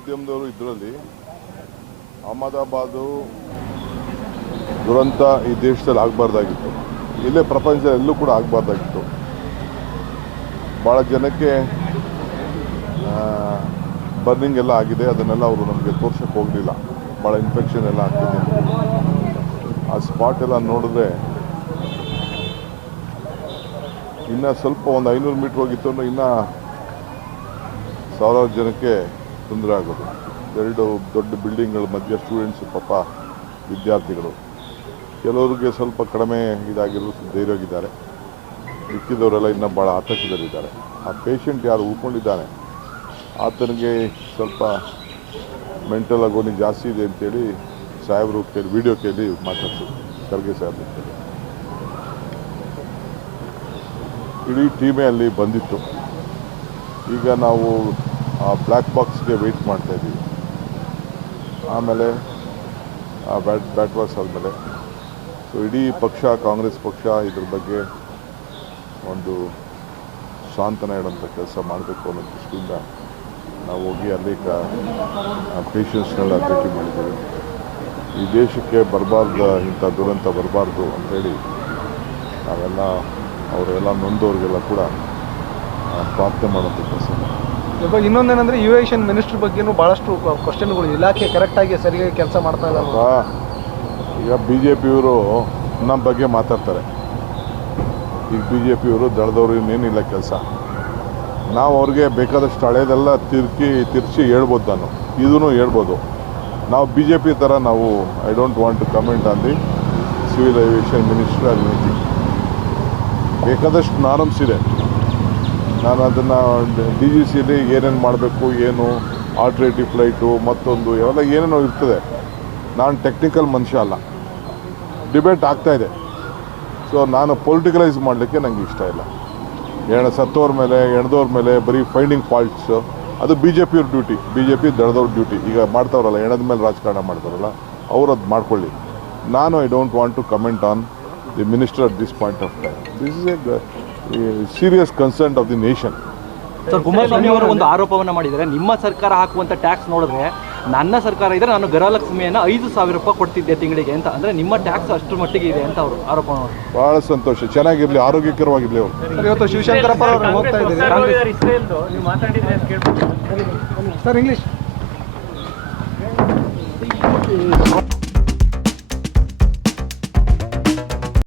ಮಾಧ್ಯಮದವರು ಇದರಲ್ಲಿ ಅಹಮದಾಬಾದು ದುರಂತ ಈ ದೇಶದಲ್ಲಿ ಆಗಬಾರ್ದಾಗಿತ್ತು, ಇಲ್ಲೇ ಪ್ರಪಂಚದಲ್ಲಿ ಎಲ್ಲೂ ಕೂಡ ಆಗಬಾರ್ದಾಗಿತ್ತು. ಭಾಳ ಜನಕ್ಕೆ ಬರ್ನಿಂಗ್ ಎಲ್ಲ ಆಗಿದೆ, ಅದನ್ನೆಲ್ಲ ಅವರು ನಮಗೆ ತೋರ್ಸಕ್ಕೆ ಹೋಗಲಿಲ್ಲ. ಭಾಳ ಇನ್ಫೆಕ್ಷನ್ ಎಲ್ಲ ಆಗ್ತಿದೆ. ಆ ಸ್ಪಾಟ್ ಎಲ್ಲ ನೋಡಿದ್ರೆ ಇನ್ನೂ ಸ್ವಲ್ಪ ಒಂದು 500 ಮೀಟ್ರ್ ಹೋಗಿತ್ತು ಅಂದರೆ ಇನ್ನೂ ಸಾವಿರಾರು ಜನಕ್ಕೆ ತೊಂದರೆ ಆಗೋದು. 2 ದೊಡ್ಡ ಬಿಲ್ಡಿಂಗ್ಗಳ ಮಧ್ಯೆ ಸ್ಟೂಡೆಂಟ್ಸು, ಪಾಪ ವಿದ್ಯಾರ್ಥಿಗಳು, ಕೆಲವರಿಗೆ ಸ್ವಲ್ಪ ಕಡಿಮೆ ಇದಾಗಿರೋ ಧೈರ್ಯವಾಗಿದ್ದಾರೆ. ಮಿಕ್ಕಿದವರೆಲ್ಲ ಇನ್ನೂ ಭಾಳ ಆತಂಕದಲ್ಲಿದ್ದಾರೆ. ಆ ಪೇಷಂಟ್ ಯಾರು ಉಳ್ಕೊಂಡಿದ್ದಾನೆ ಆತನಿಗೆ ಸ್ವಲ್ಪ ಮೆಂಟಲ್ ಆಗೋನಿ ಜಾಸ್ತಿ ಇದೆ ಅಂತೇಳಿ ಸಾಹೇಬರು ವಿಡಿಯೋ ಕೇಳಿ ಮಾತಾಡ್ತಿದ್ರು, ಖರ್ಗೆ ಸಾಹೇಬ್ರು ಕೇಳಿ. ಇಡೀ ಟೀಮೇ ಅಲ್ಲಿ ಬಂದಿತ್ತು. ಈಗ ನಾವು ಆ ಬ್ಲ್ಯಾಕ್ ಬಾಕ್ಸ್ಗೆ ವೆಯ್ಟ್ ಮಾಡ್ತಾಯಿದ್ದೀವಿ. ಆಮೇಲೆ ಆ ಬ್ಯಾಟ್ ಬಾಕ್ಸ್ ಆದಮೇಲೆ ಸೊ ಇಡೀ ಪಕ್ಷ, ಕಾಂಗ್ರೆಸ್ ಪಕ್ಷ ಇದ್ರ ಬಗ್ಗೆ ಒಂದು ಸಾಂತ್ವನ ಇಡೋಂಥ ಕೆಲಸ ಮಾಡಬೇಕು ಅನ್ನೋ ದೃಷ್ಟಿಯಿಂದ ನಾವು ಹೋಗಿ ಅಲ್ಲಿ ಪೇಷಂಟ್ಸ್ನೆಲ್ಲ ಭೇಟಿ ಮಾಡಿದ್ದೇವೆ. ಈ ದೇಶಕ್ಕೆ ಬರಬಾರ್ದು, ಇಂಥ ದುರಂತ ಬರಬಾರ್ದು ಅಂಥೇಳಿ ನಾವೆಲ್ಲ ಅವರೆಲ್ಲ ನೊಂದವ್ರಿಗೆಲ್ಲ ಕೂಡ ಪ್ರಾರ್ಥನೆ ಮಾಡೋಂಥ ಕೆಲಸ. ಇವಾಗ ಇನ್ನೊಂದೇನೆಂದರೆ ಏವಿಯೇಷನ್ ಮಿನಿಸ್ಟ್ರ್ ಬಗ್ಗೆನೂ ಭಾಳಷ್ಟು ಕ್ವಶನ್ಗಳು, ಇಲಾಖೆ ಕರೆಕ್ಟಾಗಿ ಸರಿಯಾಗಿ ಕೆಲಸ ಮಾಡ್ತಾ ಇಲ್ಲ. ಈಗ ಬಿ ಜೆ ಪಿಯವರು ನಮ್ಮ ಬಗ್ಗೆ ಮಾತಾಡ್ತಾರೆ. ಈಗ ಬಿ ಜೆ ಪಿಯವರು ದಳದವ್ರು ಇನ್ನೇನಿಲ್ಲ ಕೆಲಸ. ನಾವು ಅವ್ರಿಗೆ ಬೇಕಾದಷ್ಟು ಹಳೇದೆಲ್ಲ ತಿರ್ಚಿ ಹೇಳ್ಬೋದು, ನಾನು ಇದೂ ಹೇಳ್ಬೋದು. ನಾವು ಬಿ ಜೆ ಪಿ ಥರ ನಾವು I don't want to comment on the civil aviation ministry or anything. ಬೇಕಾದಷ್ಟು ನಾರ್ಮ್ಸ್ ಇದೆ. ನಾನು ಅದನ್ನು ಡಿ ಜಿ ಸಿಲಿ ಏನೇನು ಮಾಡಬೇಕು, ಏನು ಆಲ್ಟ್ರೇಟಿವ್ ಫ್ಲೈಟು, ಮತ್ತೊಂದು ಇವೆಲ್ಲ ಏನೇನೋ ಇರ್ತದೆ. ನಾನು ಟೆಕ್ನಿಕಲ್ ಮನುಷ್ಯ ಅಲ್ಲ. ಡಿಬೇಟ್ ಆಗ್ತಾಯಿದೆ. ಸೊ ನಾನು ಪೊಲಿಟಿಕಲೈಸ್ ಮಾಡಲಿಕ್ಕೆ ನನಗೆ ಇಷ್ಟ ಇಲ್ಲ. ಸತ್ತೋರ ಮೇಲೆ, ಎಣದವ್ರ ಮೇಲೆ ಬರೀ ಫೈಂಡಿಂಗ್ ಫಾಲ್ಟ್ಸು, ಅದು ಬಿ ಜೆ ಪಿಯವ್ರ ಡ್ಯೂಟಿ, ಬಿ ಜೆ ಪಿ ದಳದವ್ರ ಡ್ಯೂಟಿ. ಈಗ ಮಾಡ್ತಾವ್ರಲ್ಲ, ಎಣದ ಮೇಲೆ ರಾಜಕಾರಣ ಮಾಡ್ತಾರಲ್ಲ, ಅವ್ರು ಅದು ಮಾಡ್ಕೊಳ್ಳಿ. ನಾನು I don't want to comment on the minister at this point of time. This is a serious concern of the nation. Sir, Kumaraswamy ಅವರು ಒಂದು ಆರೋಪವನ್ನು ಮಾಡಿದ್ದಾರೆ. ನಿಮ್ಮ ಸರ್ಕಾರ ಹಾಕುವಂಥ ಟ್ಯಾಕ್ಸ್ ನೋಡಿದ್ರೆ ನನ್ನ ಸರ್ಕಾರ ಇದ್ದರೆ ನಾನು ಗೃಹಲಕ್ಷ್ಮಿಯನ್ನು 5,000 ರೂಪಾಯಿ ಕೊಡ್ತಿದ್ದೆ ತಿಂಗಳಿಗೆ ಅಂತ. ಅಂದರೆ ನಿಮ್ಮ ಟ್ಯಾಕ್ಸ್ ಅಷ್ಟು ಮಟ್ಟಿಗೆ ಇದೆ ಅಂತ ಅವರು ಆರೋಪ ಮಾಡಿ. ಭಾಳ ಸಂತೋಷ, ಚೆನ್ನಾಗಿರಲಿ, ಆರೋಗ್ಯಕರವಾಗಿರಲಿ ಅವರು. ಇವತ್ತು ಶಿವಶಂಕರಪ್ಪ ಅವರು ಹೋಗ್ತಾ ಇದ್ದಾರೆ. Sir English